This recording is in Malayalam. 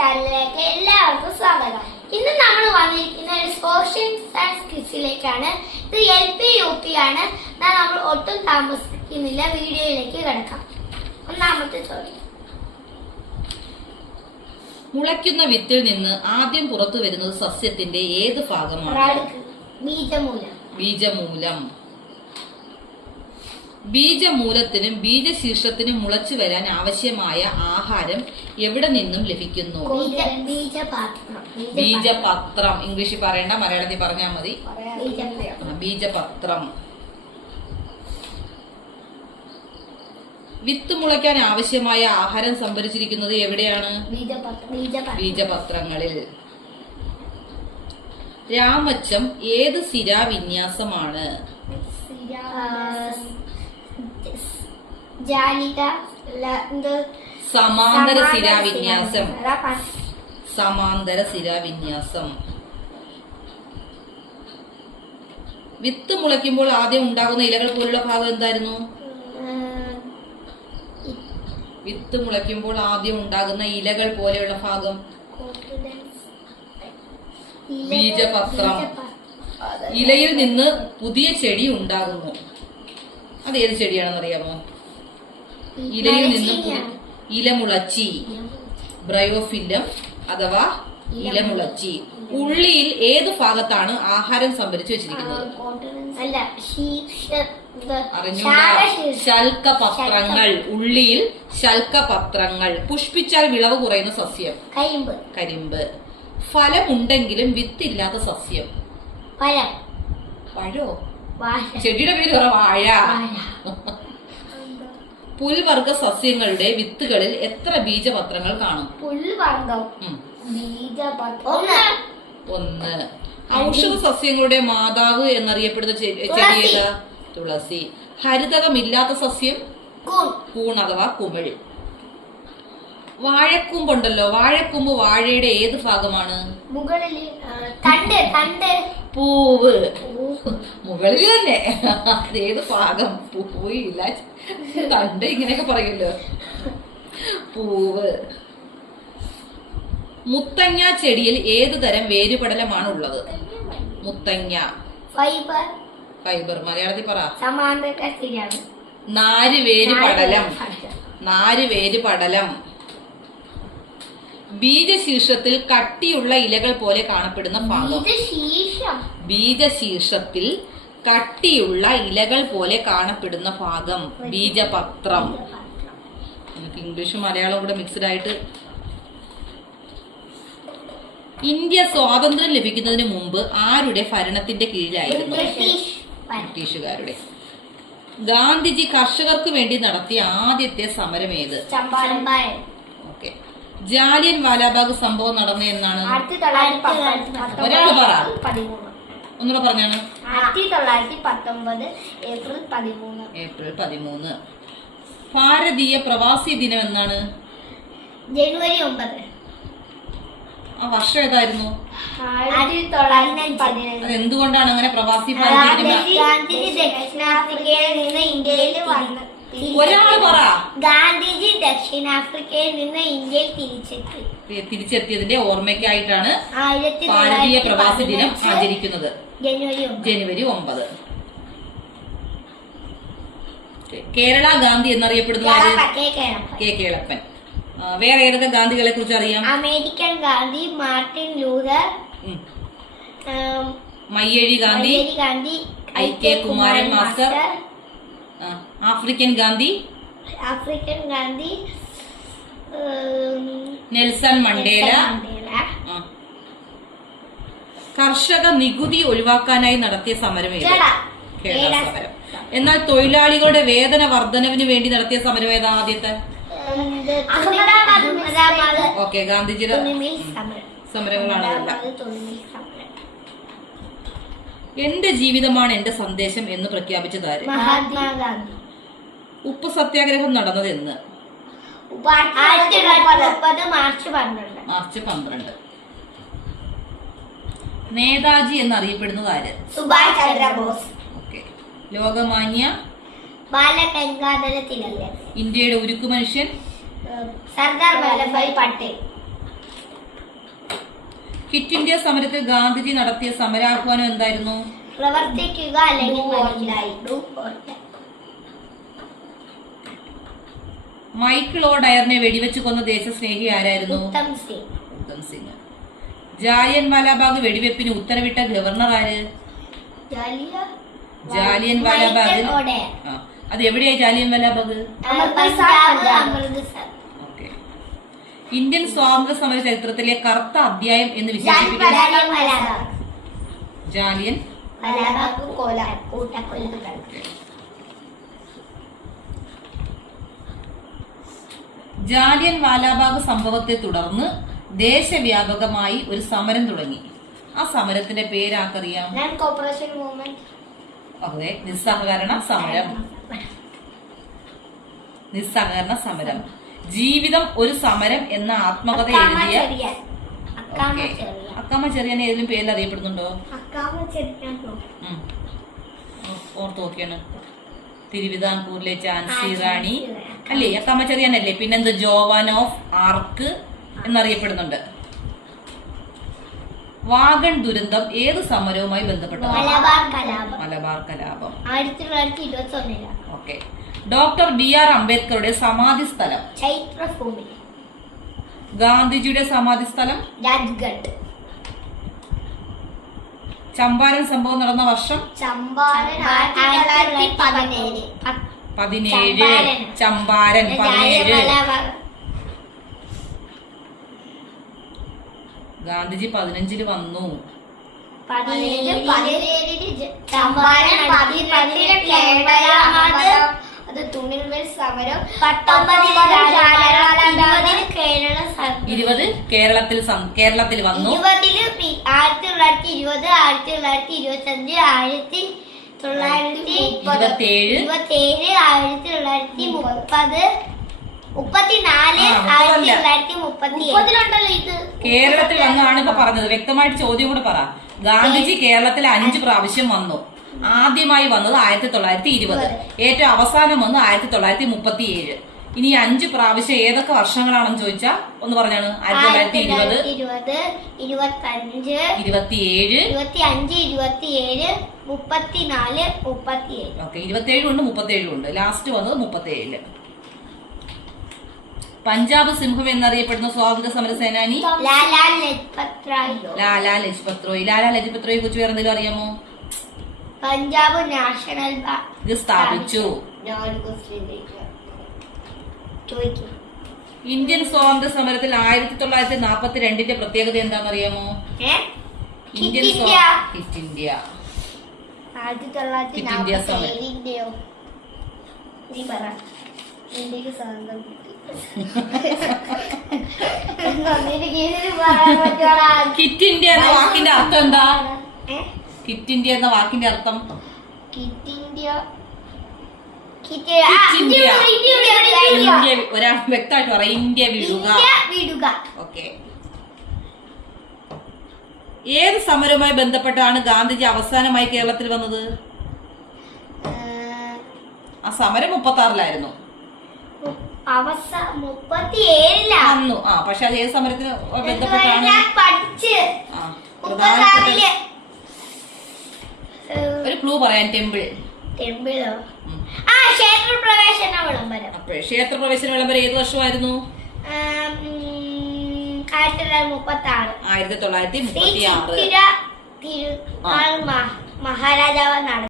ചാനലിലേക്ക് എല്ലാവർക്കും സ്വാഗതം. ഇന്ന് നമ്മൾ വന്നിരിക്കുന്ന ഒരു സോഷ്യൽ സയൻസ് ക്വിസിലേക്കാണ്. ഇത് LP UP ആണ്. നമ്മൾ ഒട്ടും താമസിക്കുന്നില്ല, വീഡിയോയിലേക്ക് കിടക്കാം. ഒന്നാമത്തെ ചോദ്യം. മുളയ്ക്കുന്ന വിത്തിൽ നിന്ന് ആദ്യം പുറത്തു വരുന്നത് സസ്യത്തിന്റെ ഏത് ഭാഗമാണ്? ബീജമൂലം. ബീജമൂലം. ബീജമൂലത്തിനും ബീജശീർഷത്തിനും മുളച്ചു വരാൻ ആവശ്യമായ ആഹാരം എവിടെ നിന്നും ലഭിക്കുന്നു? ബീജപത്രം. ഇംഗ്ലീഷിൽ പറയണ്ട, മലയാളത്തിൽ പറഞ്ഞാൽ മതി. ബീജപത്രം. വിത്ത് മുളയ്ക്കാൻ ആവശ്യമായ ആഹാരം സംഭരിച്ചിരിക്കുന്നത് എവിടെയാണ്? ബീജപത്രങ്ങളിൽ. രാമച്ചം ഏത് ശിരാവിന്യാസമാണ്? സമാന്തര ശിരാവിന്യാസം. സമാന്തര ശിരാവിന്യാസം. വിത്ത് മുളയ്ക്കുമ്പോൾ ആദ്യം ഉണ്ടാകുന്ന ഇലകൾ പോലുള്ള ഭാഗം എന്തായിരുന്നു? വിത്ത് മുളയ്ക്കുമ്പോൾ ആദ്യം ഉണ്ടാകുന്ന ഇലകൾ പോലെയുള്ള ഭാഗം ബീജപത്രം. ഇലയിൽ നിന്ന് പുതിയ ചെടി ഉണ്ടാകുന്നു. അതേത് ചെടിയാണെന്ന് അറിയാമോ? ഇലയിൽ നിന്ന് ഇലമുളച്ചി, ബ്രയോഫില്ലം അഥവാ ഇലമുളച്ചി. ഉള്ളിയിൽ ഏത് ഭാഗത്താണ് ആഹാരം സംഭരിച്ചു വെച്ചിരിക്കുന്നത്? ശൽക്കപത്രങ്ങൾ. ഉള്ളിയിൽ ശൽക്കപത്രങ്ങൾ. പുഷ്പിച്ചാൽ വിളവ് കുറയുന്ന സസ്യം? കരിമ്പ്. ഫലമുണ്ടെങ്കിലും വിത്തില്ലാത്ത സസ്യം? പഴോ? ചെടിയുടെ പേര് വാഴ. പുൽവർഗ സസ്യങ്ങളുടെ വിത്തുകളിൽ എത്ര ബീജപത്രങ്ങൾ കാണും? ഒന്ന്. ഔഷധ സസ്യങ്ങളുടെ മാതാവ് എന്നറിയപ്പെടുന്ന ചെടി ഏതാ? തുളസി. ഹരിതകമില്ലാത്ത സസ്യം? കൂൺ അഥവാ കുമിൾ. വാഴക്കൂമ്പുണ്ടല്ലോ, വാഴക്കൂമ്പ് വാഴയുടെ ഏത് ഭാഗമാണ്? പൂവ്. മുകളിൽ തന്നെ. അതേത് ഭാഗം? പൂവില്ല, തണ്ട് ഇങ്ങനെയൊക്കെ പറയല്ലോ. പൂവ്. മുത്തങ്ങ ചെടിയിൽ ഏത് തരം വേരുപടലമാണ് ഉള്ളത്? മുത്തങ്ങ. ഫൈബർ. മലയാളത്തിൽ പറ. നാരുവേര് പടലം. നാരുവേര് പടലം. ബീജശീർഷത്തിൽ കട്ടിയുള്ള ഇലകൾ പോലെ കാണപ്പെടുന്ന ഭാഗം? ബീജശീർഷത്തിൽ കട്ടിയുള്ള ഇലകൾ പോലെ കാണപ്പെടുന്ന ഭാഗം ബീജപത്രം. എനിക്ക് ഇംഗ്ലീഷും മലയാളവും കൂടെ മിക്സ്ഡ് ആയിട്ട്. ഇന്ത്യ സ്വാതന്ത്ര്യം ലഭിക്കുന്നതിന് മുമ്പ് ആരുടെ ഭരണത്തിന്റെ കീഴിലായിരുന്നു? ബ്രിട്ടീഷുകാരുടെ. ഗാന്ധിജി കർഷകർക്ക് വേണ്ടി നടത്തിയ ആദ്യത്തെ സമരം ഏത്? ഓക്കെ. ജാലിയൻ വാലാബാഗ് സംഭവം നടന്ന എന്നാണ്? ഒരാള് പറ. ഒന്നുകൂടെ പറഞ്ഞാണ്. ഏപ്രിൽ 13. ഭാരതീയ പ്രവാസി ദിനം എന്നാണ്? ജനുവരി 9. ആ വർഷം ഏതായിരുന്നു? 1915. അത് എന്തുകൊണ്ടാണ് അങ്ങനെ പ്രവാസി ഭാരതീയ ദിനം? ഗാന്ധിജി ദക്ഷിണാഫ്രിക്കയിൽ നിന്ന് ഇന്ത്യയിൽ വന്നു. ഒരാള് പറ. ഗാന്ധിജി ദക്ഷിണാഫ്രിക്കയിൽ നിന്ന് ഇന്ത്യയിൽ തിരിച്ചെത്തിയതിന്റെ ഓർമ്മയ്ക്കായിട്ടാണ് ഭാരതീയ പ്രവാസി ദിനം ആചരിക്കുന്നത്. ജനുവരി 9. കേരള ഗാന്ധി എന്നറിയപ്പെടുന്നത് കെ കേളപ്പൻ. വേറെ ഏതൊക്കെ ഗാന്ധികളെ കുറിച്ച് അറിയാം? American Gandhi Martin Luther, Mayyazhi Gandhi, IK Kumaran master. African Gandhi Nelson Mandela. കർഷക നികുതി ഒഴിവാക്കാനായി നടത്തിയ സമരം ഏത്? കേരള സമരം. എന്നാൽ തൊഴിലാളികളുടെ വേതന വർധനവിന് വേണ്ടി നടത്തിയ സമരം ഏതാ? ആദ്യത്തെ? ഓക്കെ, ഗാന്ധിജിയുടെ സമരങ്ങളാണ്. എന്റെ ജീവിതമാണ് എന്റെ സന്ദേശം എന്ന് പ്രഖ്യാപിച്ചതാര്? മഹാത്മാഗാന്ധി. ഉപ്പ് സത്യാഗ്രഹം നടന്നത് എന്ന്? മാർച്ച് 12. നേതാജി എന്നറിയപ്പെടുന്നത് ആര്? സുഭാഷ് ചന്ദ്രബോസ്. ഓക്കെ. ലോകമാന്യ ബാലഗംഗാധര തിലകൻ. ഇന്ത്യയുടെ ഉരുക്കു മനുഷ്യൻ? സർദാർ വല്ലഭായ് പട്ടേൽ. ക്വിറ്റ് ഇന്ത്യ സമരത്തിൽ ഗാന്ധിജി നടത്തിയ സമരാഹ്വാനം എന്തായിരുന്നു? പ്രവർത്തിക്കുക അല്ലെങ്കിൽ മൈക്കിൾ ഓ ഡയറിനെ വെടിവെച്ച് കൊന്ന ദേശസ്നേഹി ആരായിരുന്നു? ഉത്തം സിംഗ്. ജാലിയൻ വാലാബാഗ് വെടിവെപ്പിന് ഉത്തരവിട്ട ഗവർണർ ആര്? ജാലിയൻ വാലാബാഗ്. അത് എവിടെയായി ജാലിയൻ വാലാബാഗ്? ഓക്കെ. ഇന്ത്യൻ സ്വാതന്ത്ര്യ സമര ചരിത്രത്തിലെ കറുത്ത അധ്യായം എന്ന് വിശേഷിപ്പിക്കുന്നത് ജാലിയൻ ജാലിയൻ വാലാബാഗ് സംഭവത്തെ തുടർന്ന് ദേശവ്യാപകമായി ഒരു സമരം തുടങ്ങി. ആ സമരത്തിന്റെ പേരാക്കറിയാം? Corporation movement. അതെ, നിസ്സഹകരണ സമരം. നിസ്സഹകരണ സമരം. ജീവിതം ഒരു സമരം എന്ന ആത്മകഥ എഴുതിയ അക്കാമ ചെറിയാൻ ഏതെങ്കിലും പേരിൽ അറിയപ്പെടുന്നുണ്ടോ? ഓർത്ത് നോക്കിയാണ്. തിരുവിതാംകൂറിലെ ഝാൻസി റാണി അല്ലേ അക്കാമ ചെറിയാനല്ലേ? പിന്നെന്ത് ജോവാൻ ഓഫ് ആർക്ക് എന്നറിയപ്പെടുന്നുണ്ട്. വാഗൺ ദുരന്തം ഏത് സമരവുമായി ബന്ധപ്പെട്ടത്? മലബാർ കലാപം. 1921. ഓക്കെ. ഡോക്ടർ BR അംബേദ്കറുടെ സമാധി സ്ഥലം? ചൈത്രഭൂമി. ഗാന്ധിജിയുടെ സമാധി സ്ഥലം? രാജ്ഘട്ട്. ചമ്പാരൻ സംഭവം നടന്ന വർഷം? ചമ്പാരൻ 1917. ചമ്പാരൻ 17. ഗാന്ധിജി 15 വന്നു. 17 ചമ്പാരൻ. 18 അത് തുണിൽമേൽ സമരം. 20 കേരളത്തിൽ വന്നു. 1920 1925 1927 1934 ഇത് കേരളത്തിൽ വന്നാണ് ഇപ്പൊ പറഞ്ഞത്. വ്യക്തമായിട്ട് ചോദ്യം കൂടെ പറ. ഗാന്ധിജി കേരളത്തിൽ 5 പ്രാവശ്യം വന്നു. ആദ്യമായി വന്നത് 1920, ഏറ്റവും അവസാനം വന്ന് 1937. ഇനി 5 പ്രാവശ്യം ഏതൊക്കെ വർഷങ്ങളാണെന്ന് ചോദിച്ചാ ഒന്ന് പറഞ്ഞാണ്. 1920, 25, 27, 34, 37. ഓക്കെ. 27 ഉണ്ട്, 37 ഉണ്ട്. ലാസ്റ്റ് വന്നത് 37. പഞ്ചാബ് സിംഹം എന്നറിയപ്പെടുന്ന സ്വാതന്ത്ര്യ സമര സേനാനി? ലാലാ ലജ്പത് റായ്. ലാലാ ലജ്പത് റായിയെ കുറിച്ച് വേറെ എന്തെങ്കിലും അറിയാമോ? പഞ്ചാബ് നാഷണൽ ബാങ്ക് സ്ഥാപിച്ചു. ഇന്ത്യൻ സ്വാതന്ത്ര്യ സമരത്തിൽ 1942 പ്രത്യേകത എന്താണെന്നറിയാമോ? Indian quit India. 1942 quit India എന്ന വാക്കിന്റെ അർത്ഥം എന്താ? ക്വിറ്റ് ഇന്ത്യ എന്ന വാക്കിന്റെ അർത്ഥം? ഒരാൾ വ്യക്തമായിട്ട് പറ. ഇന്ത്യ വിടുക. ഓക്കെ. ഏത് സമരവുമായി ബന്ധപ്പെട്ടാണ് ഗാന്ധിജി അവസാനമായി കേരളത്തിൽ വന്നത്? ആ സമരം 36 വന്നു. പക്ഷെ അത് ഏത് സമരത്തിന് ബന്ധപ്പെട്ടാണ്? ഒരു ക്ലൂ പറയാൻ. ക്ഷേത്രപ്രവേശന വിളംബരം. ക്ഷേത്രപ്രവേശന വിളംബരം ഏത് വർഷമായിരുന്നു? 1936. 1936 മഹാരാജാവ് നടത്തി.